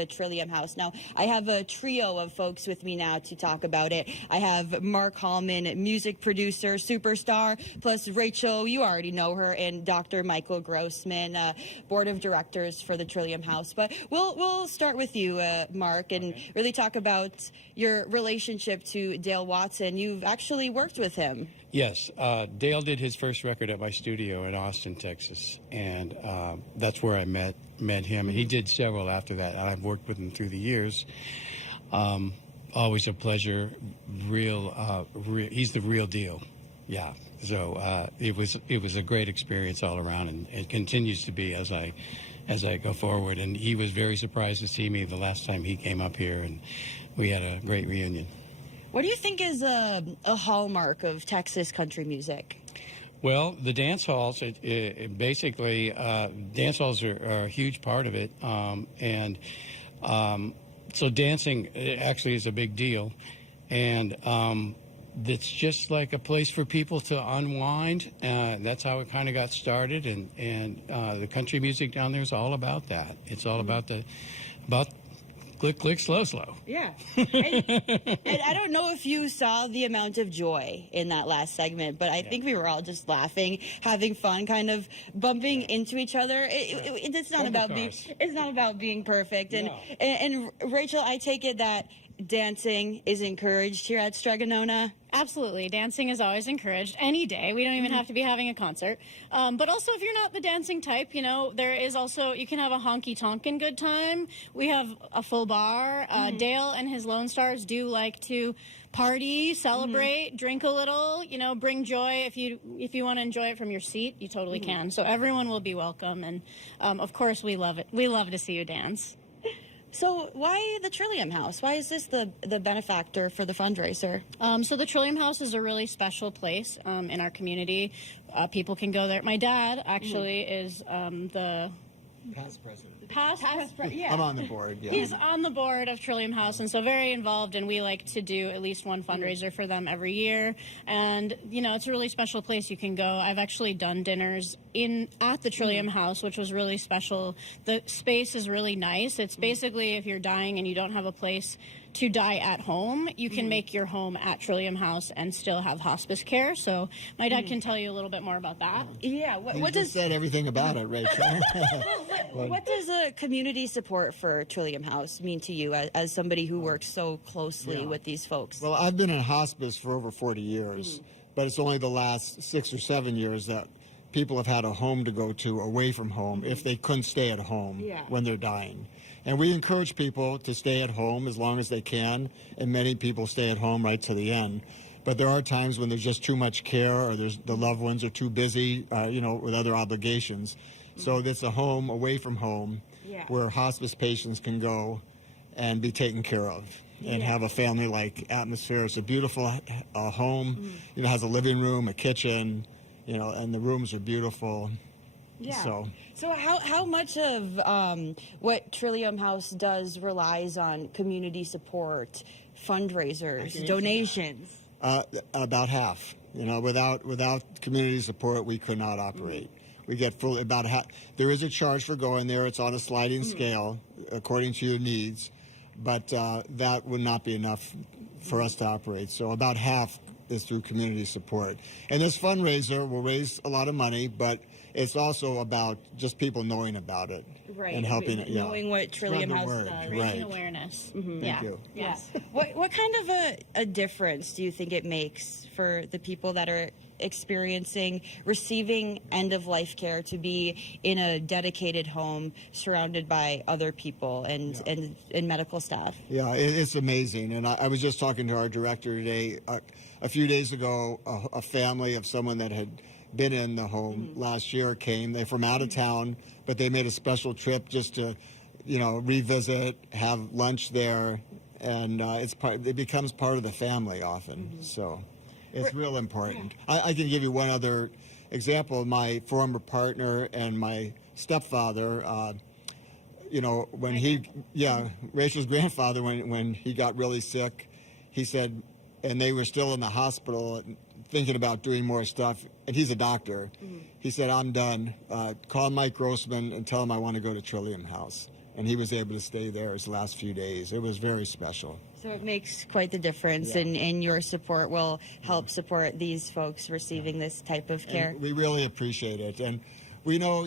the Trillium House. Now, I have a trio of folks with me now to talk about it. I have Mark Hallman, music producer, superstar, plus Rachel, you already know her, and Dr. Michael Grossman, board of directors for the Trillium House. But we'll start with you, Mark, and really talk about your relationship to Dale Watson. You've actually worked with him. Yes, Dale did his first record at my studio in Austin, Texas, and that's where I met him. And he did several after that. I've worked with him through the years. Always a pleasure. He's the real deal. Yeah. So it was a great experience all around, and it continues to be as I go forward. And he was very surprised to see me the last time he came up here, and we had a great reunion. What do you think is a hallmark of Texas country music? Well, the dance halls, basically, dance halls are a huge part of it. So dancing actually is a big deal. And it's just like a place for people to unwind. That's how it kind of got started. And the country music down there is all about that. It's all about click, click, slow, slow. Yeah. And I don't know if you saw the amount of joy in that last segment, but I think we were all just laughing, having fun, kind of bumping into each other. It's not about being perfect. And Rachel, I take it that dancing is encouraged here at Strega Nonna. Absolutely. Dancing is always encouraged any day. We don't even have to be having a concert. But also, if you're not the dancing type, there is also, you can have a honky-tonkin' good time. We have a full bar. Dale and his Lone Stars do like to party, celebrate, drink a little, bring joy. If you want to enjoy it from your seat, you totally can. So everyone will be welcome. And, of course, we love it. We love to see you dance. So why the Trillium House? Why is this the benefactor for the fundraiser? So the Trillium House is a really special place in our community. People can go there. My dad actually is the past president. Yeah. I'm on the board. Yeah. He's on the board of Trillium House, and so very involved, and we like to do at least one fundraiser for them every year. And, it's a really special place you can go. I've actually done dinners at the Trillium House, which was really special. The space is really nice. It's basically if you're dying and you don't have a place to die at home, you can make your home at Trillium House and still have hospice care. So my dad can tell you a little bit more about that. Yeah. What just said everything about it, Rachel. What does community support for Trillium House mean to you as somebody who works so closely with these folks? Well, I've been in hospice for over 40 years, but it's only the last 6 or 7 years that people have had a home to go to away from home if they couldn't stay at home when they're dying. And we encourage people to stay at home as long as they can, and many people stay at home right to the end. But there are times when there's just too much care, or the loved ones are too busy, with other obligations. So it's a home away from home where hospice patients can go and be taken care of and have a family-like atmosphere. It's a beautiful home. It has a living room, a kitchen, and the rooms are beautiful. Yeah. So how much of what Trillium House does relies on community support, fundraisers, donations? About half. Without community support, we could not operate. We get about half. There is a charge for going there. It's on a sliding scale according to your needs, but that would not be enough for us to operate. So about half is through community support. And this fundraiser will raise a lot of money, but it's also about just people knowing about it and helping it. Knowing what Trillium House does. Raising awareness. Thank you. Yes. What kind of a difference do you think it makes for the people that are receiving end-of-life care to be in a dedicated home surrounded by other people and medical staff? Yeah, it's amazing. And I was just talking to our director today. A few days ago, a family of someone that had been in the home last year came. They're from out of town, but they made a special trip just to, revisit, have lunch there, and it becomes part of the family often. So it's real important. I can give you one other example. My former partner and my stepfather, when Rachel's grandfather, when he got really sick, he said, and they were still in the hospital thinking about doing more stuff, and he's a doctor. He said, I'm done. Call Mike Grossman and tell him I want to go to Trillium House. and he was able to stay there his last few days. It was very special. So it makes quite the difference, and your support will help support these folks receiving this type of care. And we really appreciate it, and we know,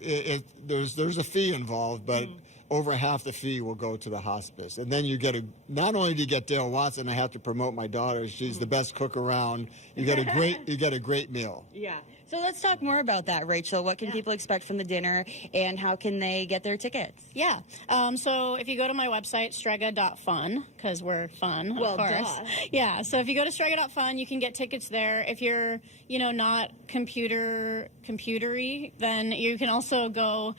there's a fee involved, but over half the fee will go to the hospice. And then you get not only do you get Dale Watson, I have to promote my daughter, she's the best cook around. You get a great meal. Yeah. So let's talk more about that, Rachel. What can people expect from the dinner, and how can they get their tickets? Yeah. So if you go to my website, strega.fun, because we're fun, of course. Duh. Yeah. So if you go to strega.fun, you can get tickets there. If you're, not computery, then you can also go,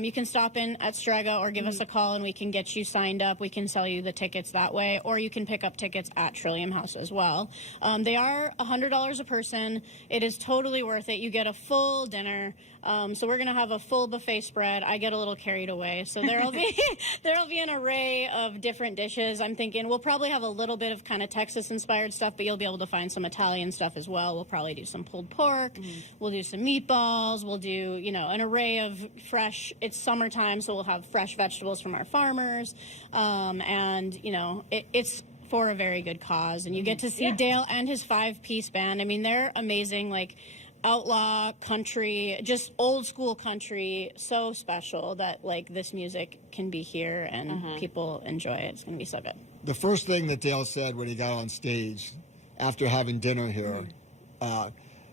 you can stop in at Strega or give us a call, and we can get you signed up. We can sell you the tickets that way, or you can pick up tickets at Trillium House as well. They are $100 a person. It is totally worth it. You get a full dinner. So we're going to have a full buffet spread. I get a little carried away. So there'll be an array of different dishes. I'm thinking we'll probably have a little bit of kind of Texas-inspired stuff, but you'll be able to find some Italian stuff as well. We'll probably do some pulled pork. We'll do some meatballs. We'll do, an array of fresh. It's summertime, so we'll have fresh vegetables from our farmers. It's for a very good cause. And you get to see Dale and his 5-piece band. I mean, they're amazing. Like, outlaw country, just old school country, so special that this music can be here and people enjoy it. It's going to be so good. The first thing that Dale said when he got on stage after having dinner here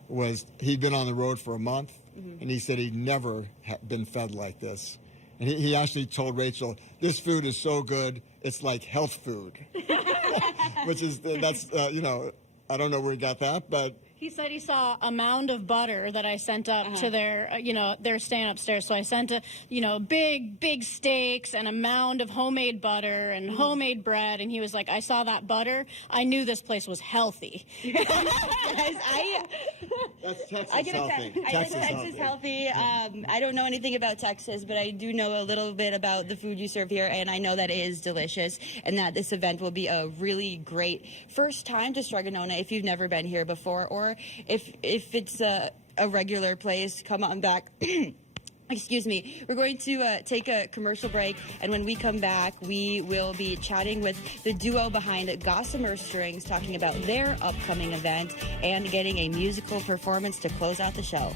was he'd been on the road for a month, and he said he'd never been fed like this. And he actually told Rachel, this food is so good, it's like health food. That's I don't know where he got that, but he said he saw a mound of butter that I sent up to their, they're staying upstairs. So I sent big steaks and a mound of homemade butter and homemade bread. And he was like, I saw that butter. I knew this place was healthy. That's Texas healthy. Texas healthy. I don't know anything about Texas, but I do know a little bit about the food you serve here, and I know that it is delicious, and that this event will be a really great first time to Strega Nonna if you've never been here before, or if it's a regular place, come on back. Excuse me. We're going to take a commercial break, and when we come back, we will be chatting with the duo behind Gossamer Strings, talking about their upcoming event and getting a musical performance to close out the show.